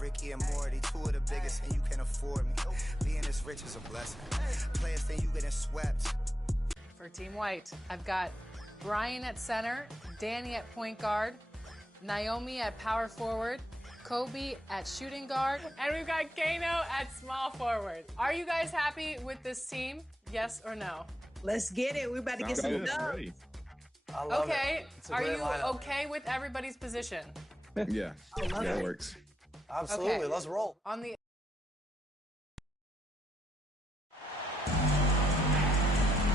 Ricky and Morty, two of the biggest, and you can afford me. Being this rich is a blessing. Players think you getting swept. For Team White, I've got Brian at center, Danny at point guard, Naomi at power forward, Kobe at shooting guard, and we've got Kano at small forward. Are you guys happy with this team? Yes or no? Let's get it. We're about to get some dubs. Okay. Are you okay with everybody's position? Yeah. That works. Absolutely. Okay. Let's roll. On the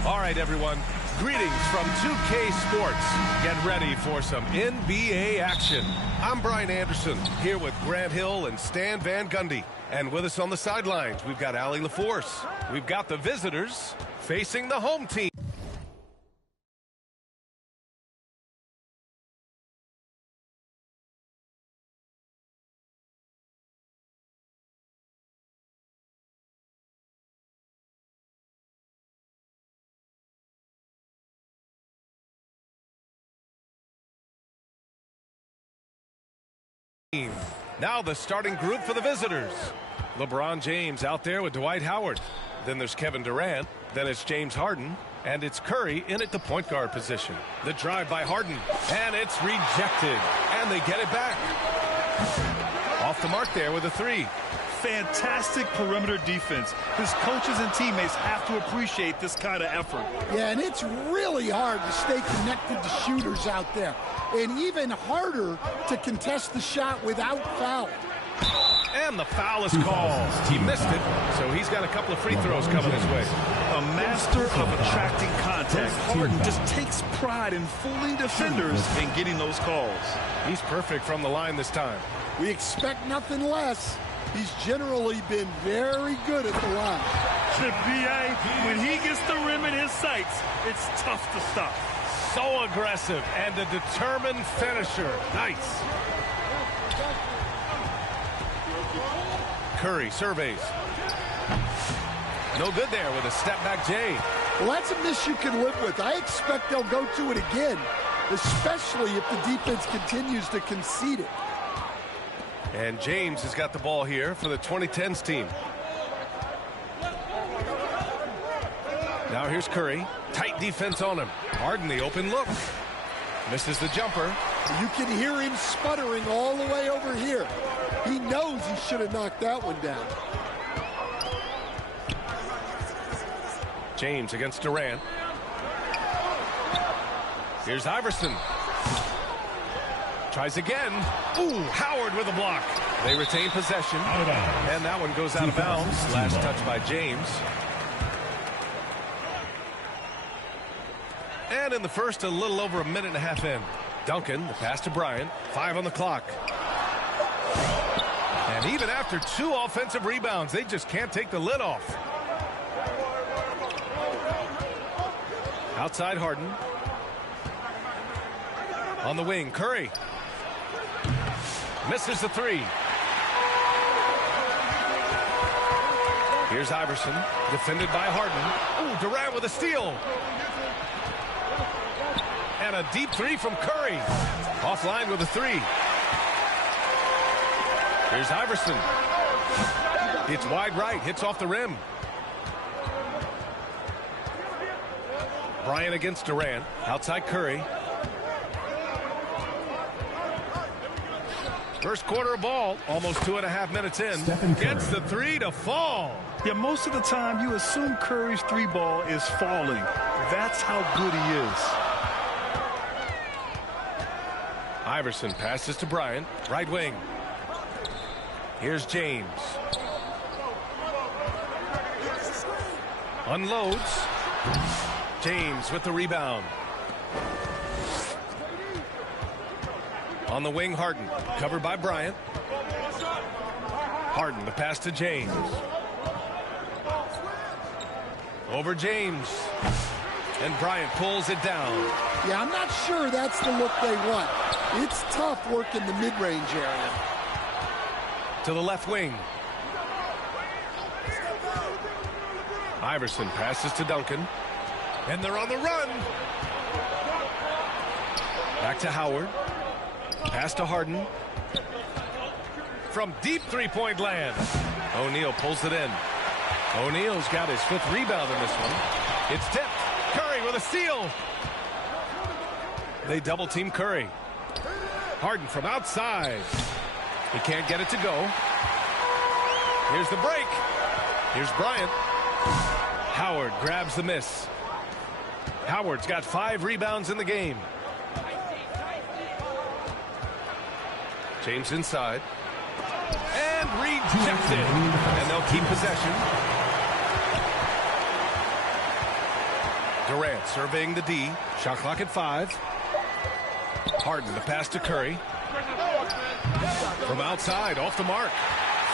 All right, everyone. Greetings from 2K Sports. Get ready for some NBA action. I'm Brian Anderson, here with Grant Hill and Stan Van Gundy. And with us on the sidelines, we've got Allie LaForce. We've got the visitors facing the home team. Now the starting group for the visitors. LeBron James out there with Dwight Howard. Then there's Kevin Durant. Then it's James Harden. And it's Curry in at the point guard position. The drive by Harden. And it's rejected. And they get it back. Off the mark there with a three. Fantastic perimeter defense. His coaches and teammates have to appreciate this kind of effort. Yeah, and it's really hard to stay connected to shooters out there. And even harder to contest the shot without foul. And the foul is called. He missed it, so he's got a couple of free throws coming his way. A master of attracting contact. Harden just takes pride in fooling defenders and getting those calls. He's perfect from the line this time. We expect nothing less. He's generally been very good at the line. The PA, when he gets the rim in his sights, it's tough to stop. So aggressive and a determined finisher. Nice. Curry surveys. No good there with a step back J. Well, that's a miss you can live with. I expect they'll go to it again, especially if the defense continues to concede it. And James has got the ball here for the 2010s team. Now here's Curry. Tight defense on him. Harden the open look. Misses the jumper. You can hear him sputtering all the way over here. He knows he should have knocked that one down. James against Durant. Here's Iverson. Tries again. Ooh, Howard with a block. They retain possession. And that one goes out of bounds. Last touch by James. And in the first, a little over a minute and a half in. Duncan, the pass to Bryant. 5 on the clock. And even after 2 offensive rebounds, they just can't take the lid off. Outside Harden. On the wing, Curry. Misses the three. Here's Iverson, defended by Harden. Ooh, Durant with a steal. And a deep three from Curry. Offline with a three. Here's Iverson. It's wide right, hits off the rim. Bryant against Durant. Outside Curry. First quarter of ball, almost 2.5 minutes in. Gets the three to fall. Yeah, most of the time you assume Curry's three ball is falling. That's how good he is. Iverson passes to Bryant, right wing. Here's James. Unloads. James with the rebound. On the wing, Harden. Covered by Bryant. Harden, the pass to James. Over James. And Bryant pulls it down. Yeah, I'm not sure that's the look they want. It's tough working the mid-range area. To the left wing. Iverson passes to Duncan. And they're on the run. Back to Howard. Pass to Harden. from deep three-point land. O'Neal pulls it in. O'Neal's got his 5th rebound in this one. It's tipped. Curry with a steal. They double-team Curry. Harden from outside. He can't get it to go. Here's the break. Here's Bryant. Howard grabs the miss. Howard's got 5 rebounds in the game. James inside. And rejected. And they'll keep possession. Durant surveying the D. Shot clock at 5. Harden the pass to Curry. From outside, off the mark.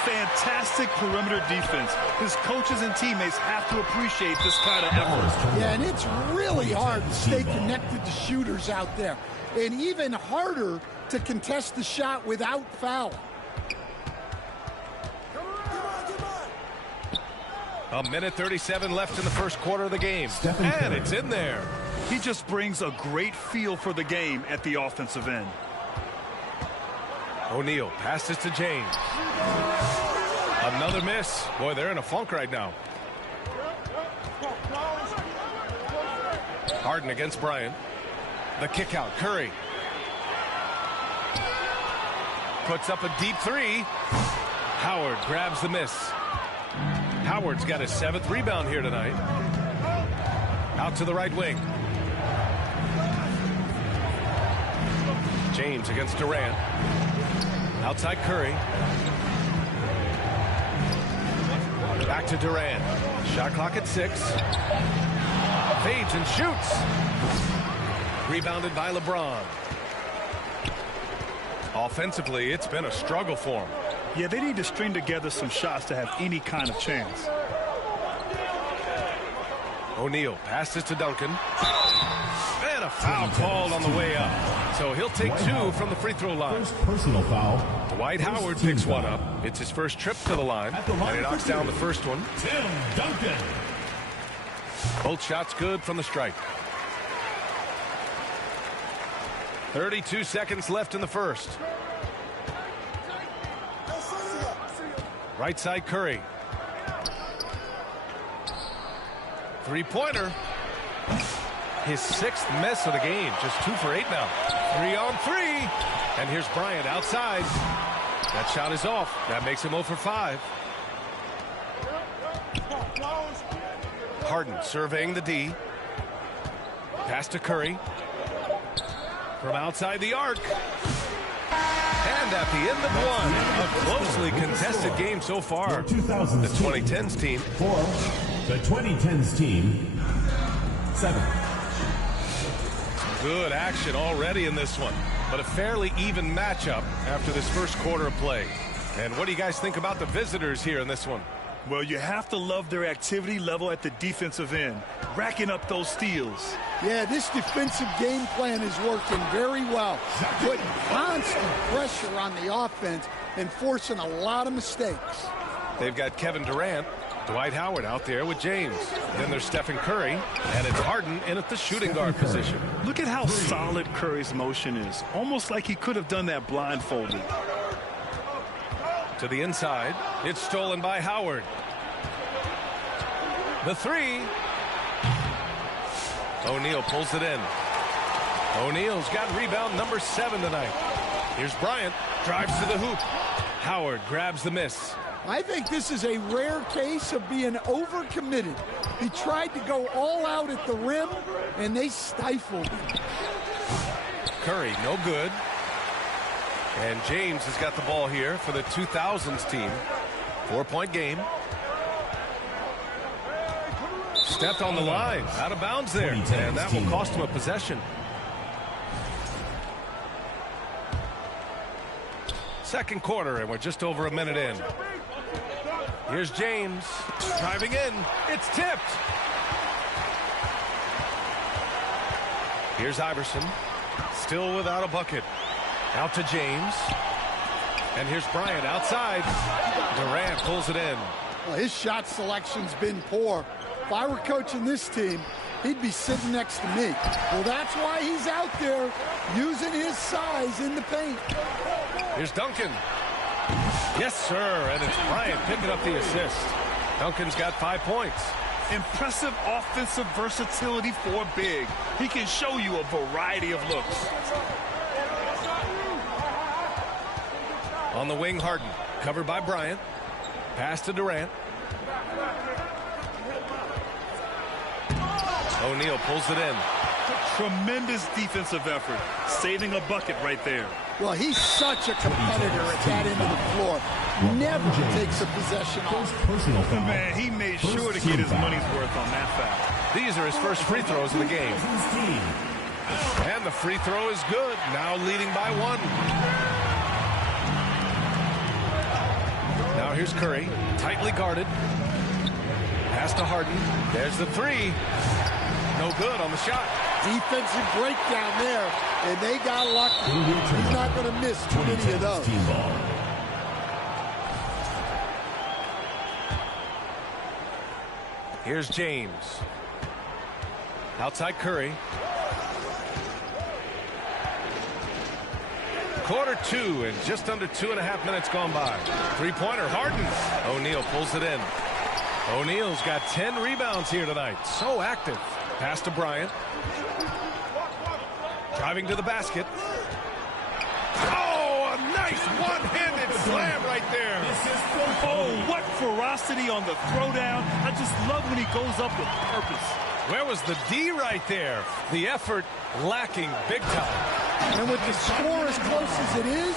Fantastic perimeter defense. His coaches and teammates have to appreciate this kind of effort. Yeah, and it's really hard to stay connected to shooters out there. And even harder to contest the shot without foul. A minute 37 left in the first quarter of the game. And it's in there. He just brings a great feel for the game at the offensive end. O'Neal passes to James. Another miss. Boy, they're in a funk right now. Harden against Bryant. The kick out. Curry puts up a deep 3. Howard grabs the miss. Howard's got his 7th rebound here tonight. Out to the right wing. James against Durant. Outside Curry. Back to Durant. Shot clock at 6. Fades and shoots. Rebounded by LeBron. Offensively, it's been a struggle for him. Yeah, they need to string together some shots to have any kind of chance. O'Neal passes to Duncan. And a foul called on the way up. So he'll take 2 from the free throw line. First personal foul. Dwight Howard picks one up. It's his first trip to the line. And he knocks down the first one. Tim Duncan. Both shots good from the stripe. 32 seconds left in the first. Right side Curry. Three-pointer. His 6th miss of the game. Just 2 for 8 now. 3 on 3. And here's Bryant outside. That shot is off. That makes him 0 for 5. Harden surveying the D. Pass to Curry. From outside the arc. And at the end of one, a closely contested game so far. The 2010s team. 4. The 2010s team. 7. Good action already in this one, but a fairly even matchup after this first quarter of play. And what do you guys think about the visitors here in this one? Well, you have to love their activity level at the defensive end, racking up those steals. Yeah, this defensive game plan is working very well, putting constant pressure on the offense and forcing a lot of mistakes. They've got Kevin Durant, Dwight Howard out there with James. Then there's Stephen Curry, and it's Harden in at the shooting guard position. Look at how solid Curry's motion is, almost like he could have done that blindfolded. To the inside, it's stolen by Howard. The 3. O'Neal pulls it in. O'Neal's got rebound number 7 tonight. Here's Bryant, drives to the hoop. Howard grabs the miss. I think this is a rare case of being overcommitted. He tried to go all out at the rim, and they stifled him. Curry, no good. And James has got the ball here for the 2000s team. 4-point game. Stepped on the line, out of bounds there, and that will cost him a possession. Second quarter, and we're just over a minute in. Here's James, driving in. It's tipped. Here's Iverson, still without a bucket. Out to James. And here's Bryant outside. Durant pulls it in. Well, his shot selection's been poor. If I were coaching this team, he'd be sitting next to me. Well, that's why he's out there using his size in the paint. Here's Duncan. Yes, sir, and it's Bryant picking up the assist. Duncan's got 5 points. Impressive offensive versatility for big. He can show you a variety of looks. On the wing, Harden, covered by Bryant. Pass to Durant. O'Neal pulls it in. Tremendous defensive effort, saving a bucket right there. Well, he's such a competitor at that end of the floor. Never takes a possession off. Personal foul. Man, he made sure to get his money's worth on that foul. These are his first free throws of the game. And the free throw is good. Now leading by 1. Now here's Curry, tightly guarded. Pass to Harden. There's the 3. No good on the shot. Defensive breakdown there, and they got lucky. He's not going to miss too many of those. Here's James. Outside Curry. Quarter 2 and just under 2.5 minutes gone by. Three-pointer, Harden. O'Neal pulls it in. O'Neal's got 10 rebounds here tonight. So active. Pass to Bryant. Driving to the basket. Oh, a nice one-handed slam right there. Oh, what ferocity on the throwdown. I just love when he goes up with purpose. Where was the D right there? The effort lacking big time. And with the score as close as it is,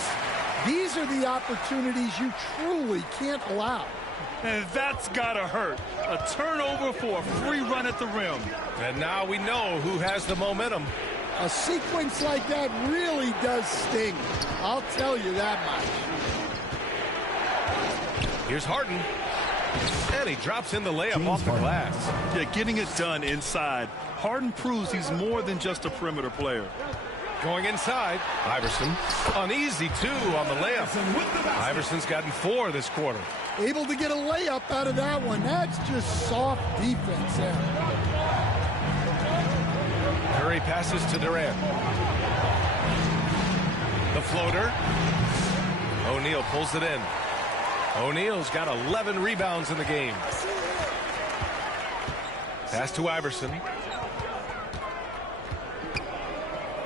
these are the opportunities you truly can't allow. And that's gotta hurt. A turnover for a free run at the rim. And now we know who has the momentum. A sequence like that really does sting. I'll tell you that much. Here's Harden. And he drops in the layup off the glass. Yeah, getting it done inside. Harden proves he's more than just a perimeter player. Going inside, Iverson. An easy 2 on the layup. Iverson's gotten 4 this quarter. Able to get a layup out of that one. That's just soft defense there. Curry passes to Durant. The floater. O'Neal pulls it in. O'Neal's got 11 rebounds in the game. Pass to Iverson.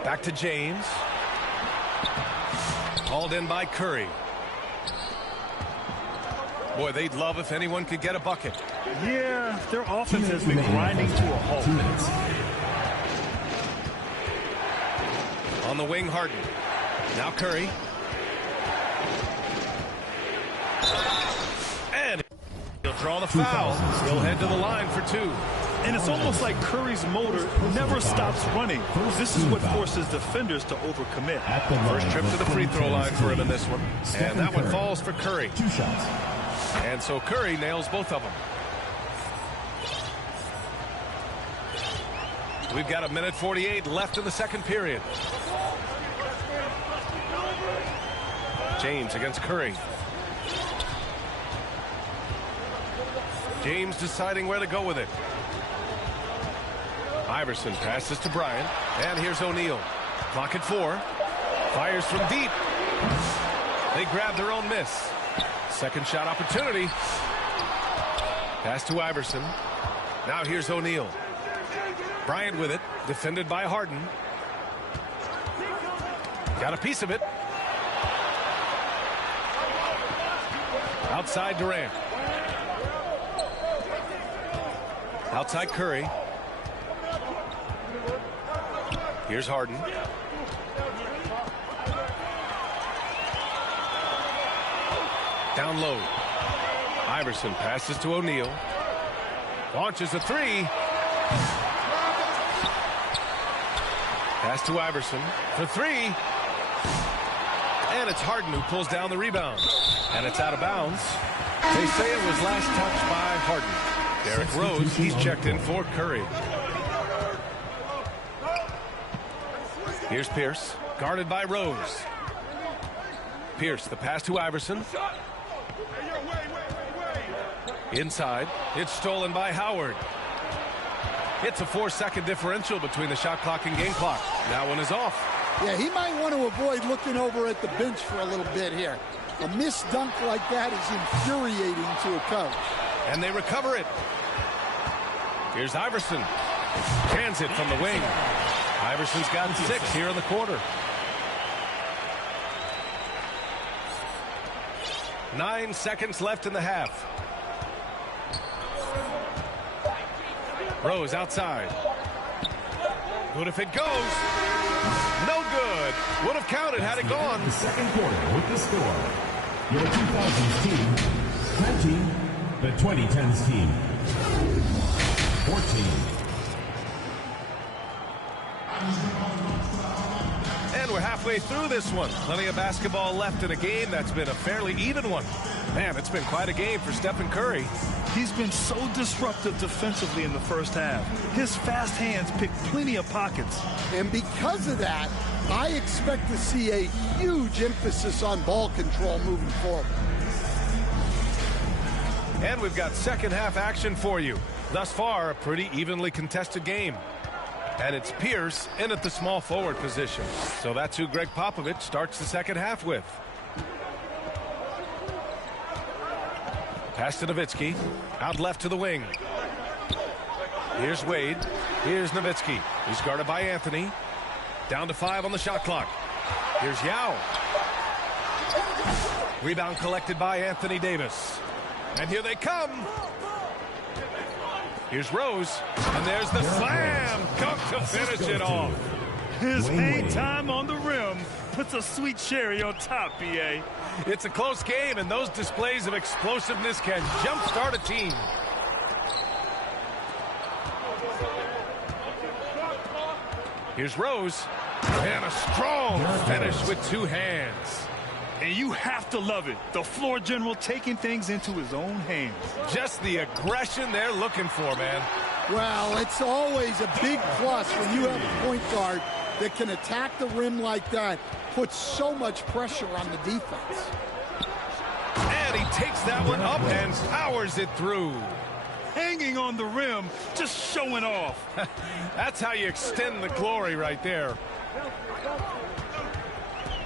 Back to James. Hauled in by Curry. Boy, they'd love if anyone could get a bucket. Yeah, their offense has been grinding to a halt. 2 minutes. On the wing, Harden. Now Curry. And he'll draw the foul. He'll head to the line for 2. And it's almost like Curry's motor never stops running. This is what forces defenders to overcommit. First trip to the free throw line for him in this one. And that one falls for Curry. 2 shots. And so Curry nails both of them. We've got 1:48 left in the second period. James against Curry. James deciding where to go with it. Iverson passes to Bryant. And here's O'Neal. Clock at 4. Fires from deep. They grab their own miss. Second shot opportunity. Pass to Iverson. Now here's O'Neal. Bryant with it. Defended by Harden. Got a piece of it. Outside Durant. Outside Curry. Here's Harden. Down low. Iverson passes to O'Neal. Launches a 3. Pass to Iverson for 3. And it's Harden who pulls down the rebound. And it's out of bounds. They say it was last touched by Harden. Derrick Rose, he's checked in for Curry. Here's Pierce, guarded by Rose. Pierce, the pass to Iverson. Inside, it's stolen by Howard. It's a 4-second differential between the shot clock and game clock. That one is off. Yeah, he might want to avoid looking over at the bench for a little bit here. A missed dunk like that is infuriating to a coach. And they recover it. Here's Iverson. Cans it from the wing. Iverson's gotten 6 here in the quarter. 9 seconds left in the half. Rose outside. Good if it goes. No good. Would have counted had it gone. The second quarter with the score. Your 2000s team, 20. The 2010s team, 14. And we're halfway through this one. Plenty of basketball left in a game that's been a fairly even one. Man, it's been quite a game for Stephen Curry. He's been so disruptive defensively in the first half. His fast hands pick plenty of pockets. And because of that, I expect to see a huge emphasis on ball control moving forward. And we've got second half action for you. Thus far, a pretty evenly contested game. And it's Pierce in at the small forward position. So that's who Greg Popovich starts the second half with. Pass to Nowitzki. Out left to the wing. Here's Wade. Here's Nowitzki. He's guarded by Anthony. Down to 5 on the shot clock. Here's Yao. Rebound collected by Anthony Davis. And here they come. Here's Rose. And there's the slam dunk to finish it off. His hang time on the rim puts a sweet cherry on top, B.A. It's a close game, and those displays of explosiveness can jumpstart a team. Here's Rose. And a strong finish with 2 hands. And you have to love it. The floor general taking things into his own hands. Just the aggression they're looking for, man. Well, it's always a big plus when you have a point guard that can attack the rim like that, puts so much pressure on the defense. And he takes that one up and powers it through. Hanging on the rim, just showing off. That's how you extend the glory right there.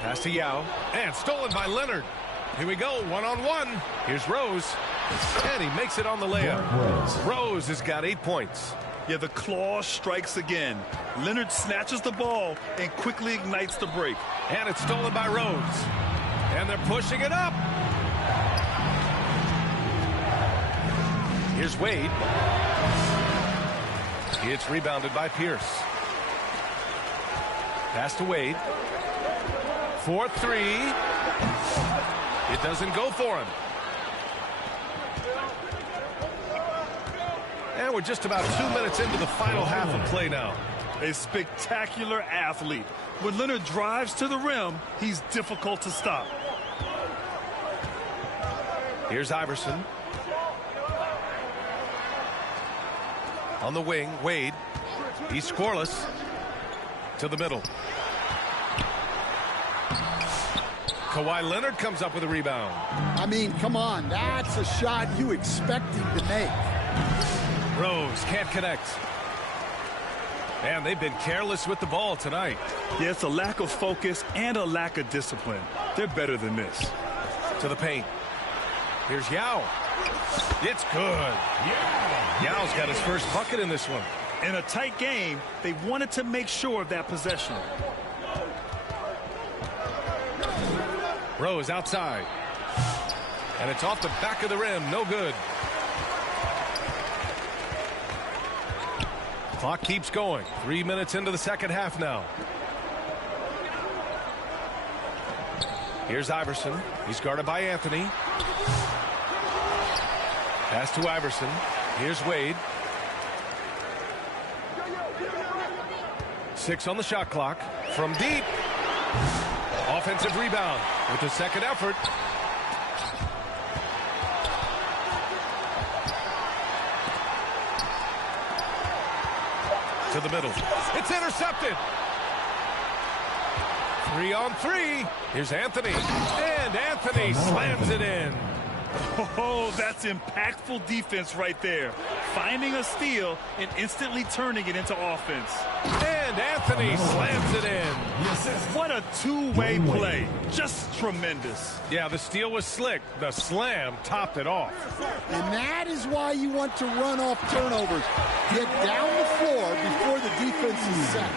Pass to Yao. And stolen by Leonard. Here we go, one-on-one. Here's Rose. And he makes it on the layup. Rose has got 8 points. Yeah, the claw strikes again. Leonard snatches the ball and quickly ignites the break. And it's stolen by Rose. And they're pushing it up. Here's Wade. It's rebounded by Pierce. Pass to Wade. 4-3. It doesn't go for him. And we're just about 2 minutes into the final half of play now. A spectacular athlete. When Leonard drives to the rim, he's difficult to stop. Here's Iverson. On the wing, Wade. He's scoreless. To the middle. Kawhi Leonard comes up with a rebound. I mean, come on. That's a shot you expect him to make. Rose can't connect. Man, they've been careless with the ball tonight. Yeah, it's a lack of focus and a lack of discipline. They're better than this. To the paint. Here's Yao. It's good. Yeah. Yao's got his first bucket in this one. In a tight game, they wanted to make sure of that possession. Rose outside. And it's off the back of the rim. No good. Clock keeps going. 3 minutes into the second half now. Here's Iverson. He's guarded by Anthony. Pass to Iverson. Here's Wade. 6 on the shot clock. From deep. Offensive rebound with the second effort. To the middle. It's intercepted. 3 on 3. Here's Anthony. And Anthony slams it in. Oh, that's impactful defense right there. Finding a steal and instantly turning it into offense. And Anthony slams it in. What a two-way play. Just tremendous. Yeah, the steal was slick. The slam topped it off. And that is why you want to run off turnovers. Get down the floor before the defense is set.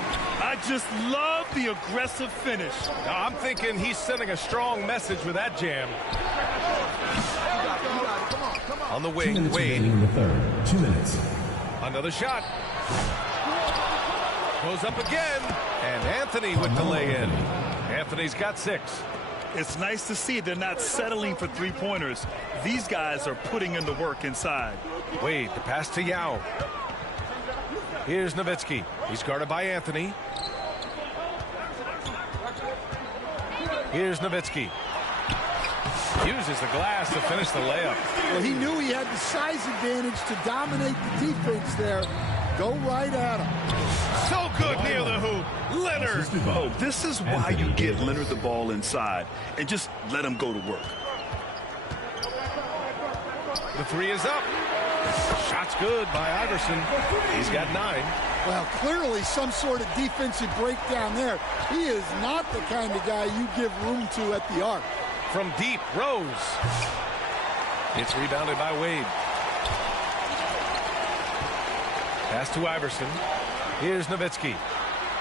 I just love the aggressive finish. I'm thinking he's sending a strong message with that jam. On the wing, Wade. In the third. 2 minutes. Another shot. Goes up again. And Anthony with the lay-in. Anthony's got 6. It's nice to see they're not settling for three-pointers. These guys are putting in the work inside. Wade, the pass to Yao. Here's Nowitzki. He's guarded by Anthony. Here's Nowitzki. Uses the glass to finish the layup. Well, he knew he had the size advantage to dominate the defense there. Go right at him. So good near the hoop. Leonard. Oh, this is why you get Leonard the ball inside and just let him go to work. The 3 is up. Shot's good by Iverson. He's got 9. Well, clearly some sort of defensive breakdown there. He is not the kind of guy you give room to at the arc. From deep, Rose. It's rebounded by Wade. Pass to Iverson. Here's Nowitzki.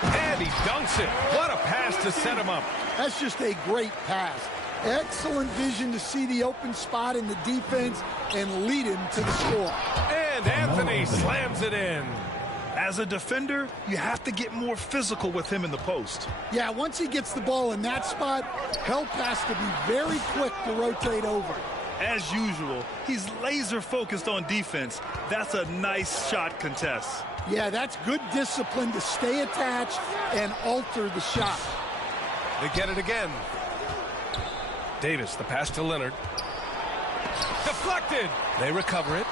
And he dunks it. What a pass to set him up. That's just a great pass. Excellent vision to see the open spot in the defense and lead him to the score. And Anthony slams it in. As a defender, you have to get more physical with him in the post. Yeah, once he gets the ball in that spot, help has to be very quick to rotate over. As usual, he's laser focused on defense. That's a nice shot contest. Yeah, that's good discipline to stay attached and alter the shot. They get it again. Davis, the pass to Leonard. Deflected. They recover it.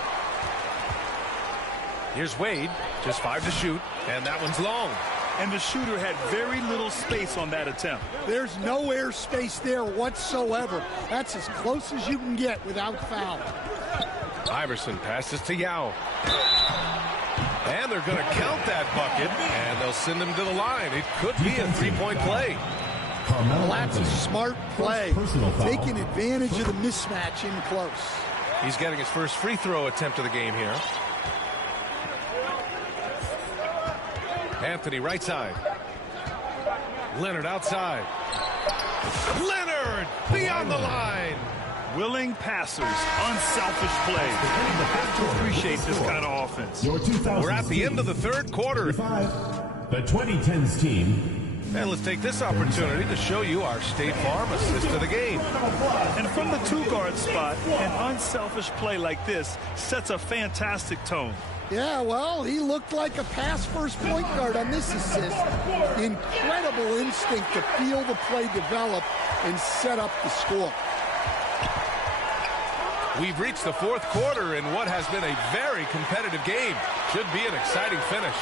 Here's Wade, just 5 to shoot, and that one's long. And the shooter had very little space on that attempt. There's no air space there whatsoever. That's as close as you can get without foul. Iverson passes to Yao. And they're going to count that bucket, and they'll send him to the line. It could be a three-point play. Well, that's a smart play, taking advantage of the mismatch in close. He's getting his first free throw attempt of the game here. Anthony right side. Leonard outside. Leonard beyond the line. Willing passers, unselfish play. You have to appreciate this kind of offense. We're at the end of the third quarter. The 2010s team. And let's take this opportunity to show you our State Farm assist of the game. And from the two-guard spot, an unselfish play like this sets a fantastic tone. Yeah, well, he looked like a pass-first point guard on this assist. Incredible instinct to feel the play develop and set up the score. We've reached the fourth quarter in what has been a very competitive game. Should be an exciting finish.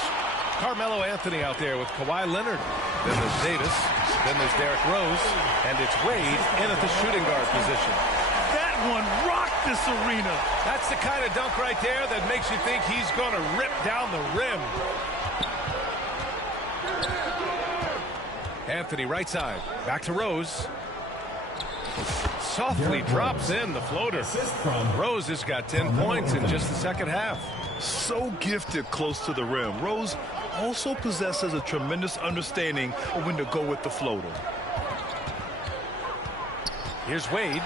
Carmelo Anthony out there with Kawhi Leonard. Then there's Davis. Then there's Derrick Rose. And it's Wade in at the shooting guard position. That one rocked this arena. That's the kind of dunk right there that makes you think he's going to rip down the rim. Anthony right side. Back to Rose. Softly drops in the floater. Rose has got 10 points in just the second half. So gifted close to the rim. Rose also possesses a tremendous understanding of when to go with the floater. Here's Wade.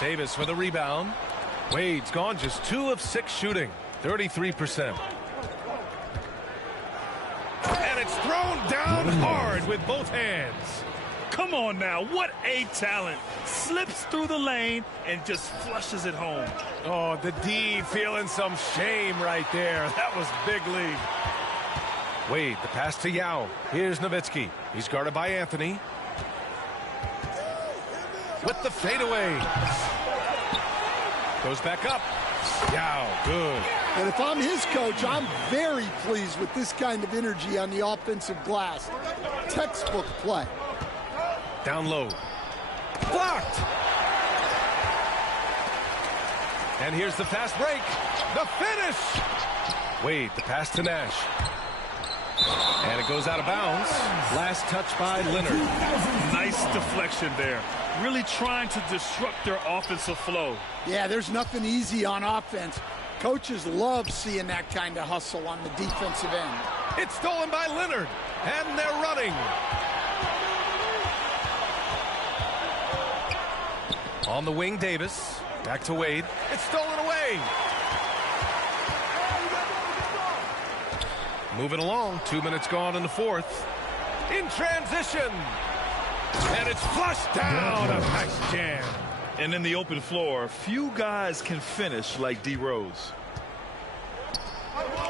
Davis with a rebound. Wade's gone just 2 of 6 shooting, 33%. And it's thrown down hard with both hands. Come on now, what a talent. Slips through the lane and just flushes it home. Oh, the D feeling some shame right there. That was big league. Wade, the pass to Yao. Here's Nowitzki. He's guarded by Anthony. With the fadeaway. Goes back up. Yao, good. And if I'm his coach, I'm very pleased with this kind of energy on the offensive glass. Textbook play. Down low. Blocked. And here's the fast break. The finish. Wade, the pass to Nash. And it goes out of bounds. Last touch by Leonard. Nice deflection there. Really trying to disrupt their offensive flow. Yeah, there's nothing easy on offense. Coaches love seeing that kind of hustle on the defensive end. It's stolen by Leonard. And they're running. On the wing, Davis. Back to Wade. It's stolen away. Moving along. 2 minutes gone in the fourth. In transition. And it's flushed down. A nice jam. And in the open floor, few guys can finish like D. Rose.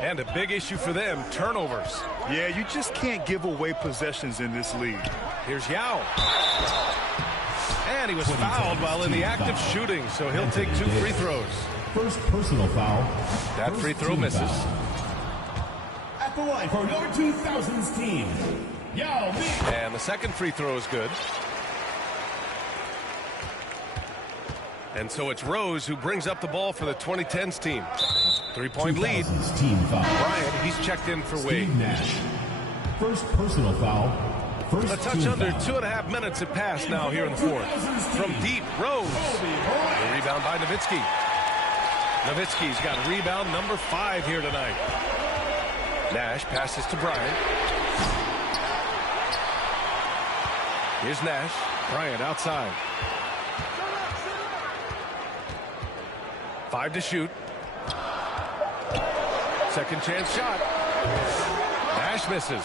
And a big issue for them, turnovers. Yeah, you just can't give away possessions in this league. Here's Yao. And he was fouled while in the act of shooting, so he'll take 2 free throws. First personal foul. That free throw misses. At the line for your 2000s team, Yao Ming. And the second free throw is good. And so it's Rose who brings up the ball for the 2010s team. 3-point lead. Team foul. Bryant, he's checked in for Wade. Steve Nash. First personal foul. First A touch under 2.5 minutes have passed now here in the fourth. From deep, Rose. The rebound by Nowitzki. Nowitzki's got rebound number 5 here tonight. Nash passes to Bryant. Here's Nash. Bryant outside. 5 to shoot. Second chance shot. Nash misses.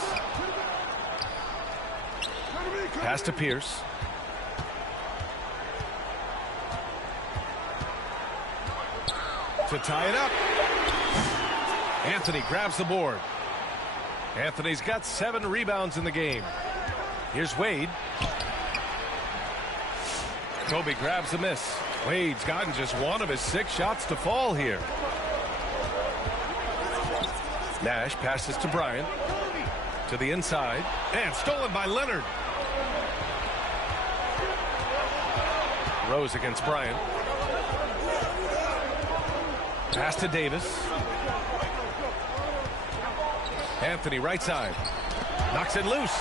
Pass to Pierce. To tie it up. Anthony grabs the board. Anthony's got 7 rebounds in the game. Here's Wade. Kobe grabs the miss. Wade's gotten just 1 of his 6 shots to fall here. Nash passes to Bryant. To the inside. And stolen by Leonard. Rose against Bryant. Pass to Davis. Anthony right side. Knocks it loose.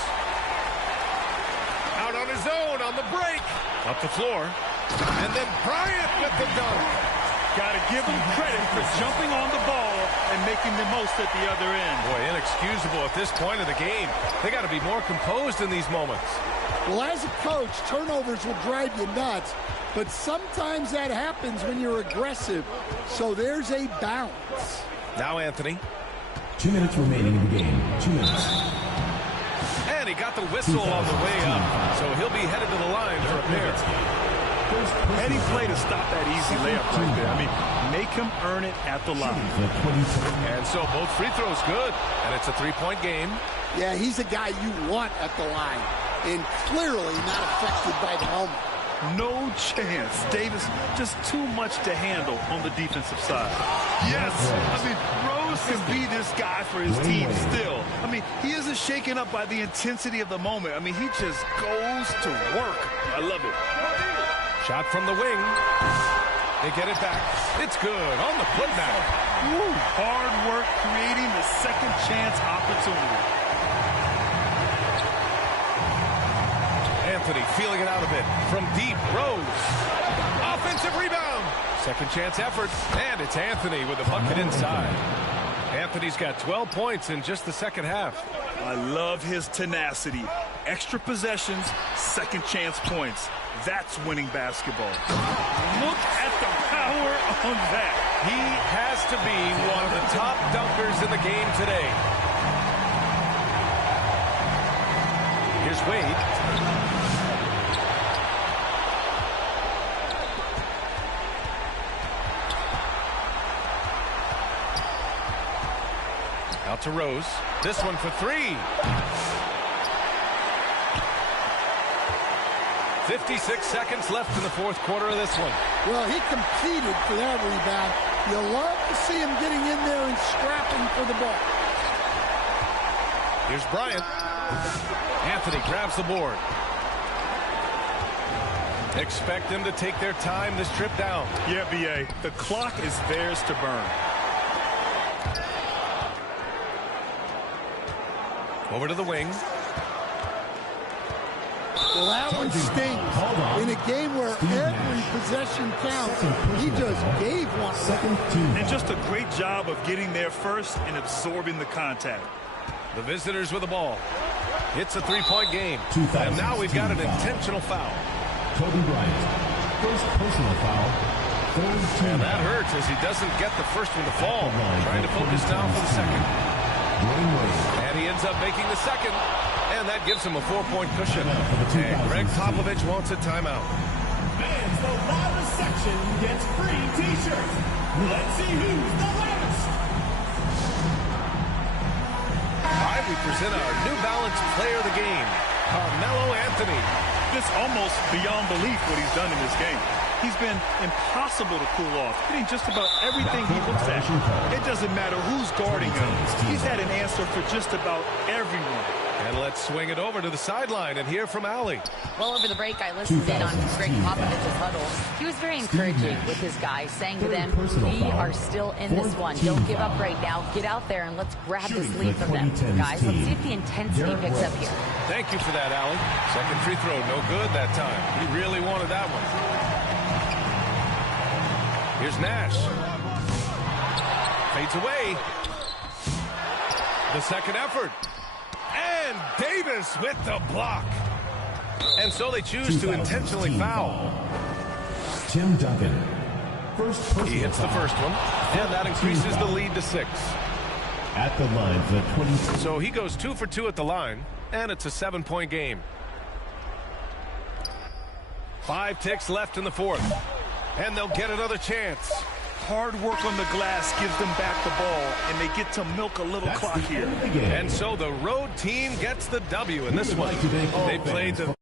Out on his own on the break. Up the floor. And then Bryant with the dunk. Got to give him credit for jumping on the ball and making the most at the other end. Boy, inexcusable at this point of the game. They got to be more composed in these moments. Well, as a coach, turnovers will drive you nuts, but sometimes that happens when you're aggressive. So there's a balance. Now Anthony. 2 minutes remaining in the game. 2 minutes. And he got the whistle on the way up, so he'll be headed to the line for a pair. Any play to stop that easy layup right there. I mean, make him earn it at the line. And so both free throws good, and it's a 3-point game. Yeah, he's a guy you want at the line, and clearly not affected by the moment. No chance. Davis, just too much to handle on the defensive side. Yes, I mean, Rose can be this guy for his team still. I mean, he isn't shaken up by the intensity of the moment. I mean, he just goes to work. I love it. Shot from the wing. They get it back. It's good on the putback. Hard work creating the second chance opportunity. Anthony feeling it out a bit. From deep, Rose. Offensive rebound. Second chance effort. And it's Anthony with the bucket inside. Anthony's got 12 points in just the second half. I love his tenacity. Extra possessions, second chance points. That's winning basketball. Look at the power on that. He has to be one of the top dunkers in the game today. Here's Wade. Out to Rose. This one for 3. 56 seconds left in the fourth quarter of this one. Well, he competed for that rebound. You love to see him getting in there and scrapping for the ball. Here's Bryant. Anthony grabs the board. Expect them to take their time this trip down. Yeah, B.A. The clock is theirs to burn. Over to the wing. Well, that one stings. In a game where every possession counts, he just gave one. And just a great job of getting there first and absorbing the contact. The visitors with the ball. It's a three-point game. And now we've got an intentional foul. Kobe Bryant, first personal foul. And that hurts as he doesn't get the first one to fall. Trying to focus now for the second. And he ends up making the second. And that gives him a 4-point cushion. And Greg Popovich wants a timeout. Fans, the loudest section gets free T-shirts. Let's see who's the loudest. All right, we present our New Balance player of the game, Carmelo Anthony. This almost beyond belief what he's done in this game. He's been impossible to cool off, hitting just about everything he looks at. It doesn't matter who's guarding him. He's had an answer for just about everyone. And let's swing it over to the sideline and hear from Allie. Well, over the break, I listened in on Greg Popovich's huddle. He was very encouraging with his guys, saying to them, we are still in this one. Don't give up right now. Get out there and let's grab this lead from them. Guys, let's see if the intensity picks up here. Thank you for that, Allie. Second free throw, no good that time. He really wanted that one. Here's Nash. Fades away. The second effort. And Davis with the block. And so they choose to intentionally foul. Tim Duncan. He hits the first one, and that increases the lead to 6. At the line for 20. So he goes 2 for 2 at the line, and it's a 7-point game. 5 ticks left in the fourth, and they'll get another chance. Hard work on the glass gives them back the ball, and they get to milk a little clock here. And so the road team gets the W in this one. They played the